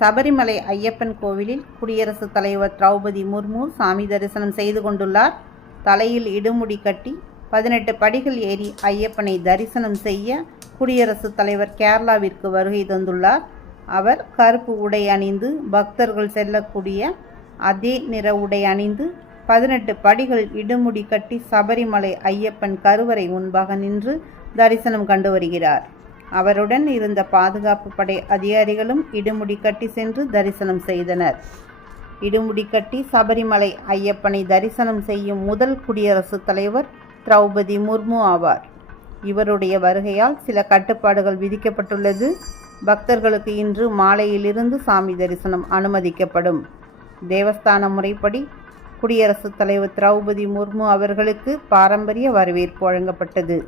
சபரிமலை ஐயப்பன் கோவிலில் குடியரசுத் தலைவர் திரௌபதி முர்மு சாமி தரிசனம் செய்து கொண்டுள்ளார். தலையில் இடுமுடி கட்டி 18 படிகள் ஏறி ஐயப்பனை தரிசனம் செய்ய குடியரசுத் தலைவர் கேரளாவிற்கு வருகை தந்துள்ளார். அவர் கருப்பு உடை அணிந்து பக்தர்கள் செல்லக்கூடிய அதே நிற உடை அணிந்து 18 படிகள் இடுமுடி கட்டி சபரிமலை ஐயப்பன் கருவறை முன்பாக நின்று தரிசனம் கண்டு வருகிறார். அவருடன் இருந்த பாதுகாப்பு படை அதிகாரிகளும் இடுமுடி கட்டி சென்று தரிசனம் செய்தனர். இடுமுடி கட்டி சபரிமலை ஐயப்பனை தரிசனம் செய்யும் முதல் குடியரசுத் தலைவர் திரௌபதி முர்மு ஆவார். இவருடைய வருகையால் சில கட்டுப்பாடுகள் விதிக்கப்பட்டுள்ளது. பக்தர்களுக்கு இன்று மாலையிலிருந்து சாமி தரிசனம் அனுமதிக்கப்படும். தேவஸ்தான முறைப்படி குடியரசுத் தலைவர் திரௌபதி முர்மு அவர்களுக்கு பாரம்பரிய வரவேற்பு வழங்கப்பட்டது.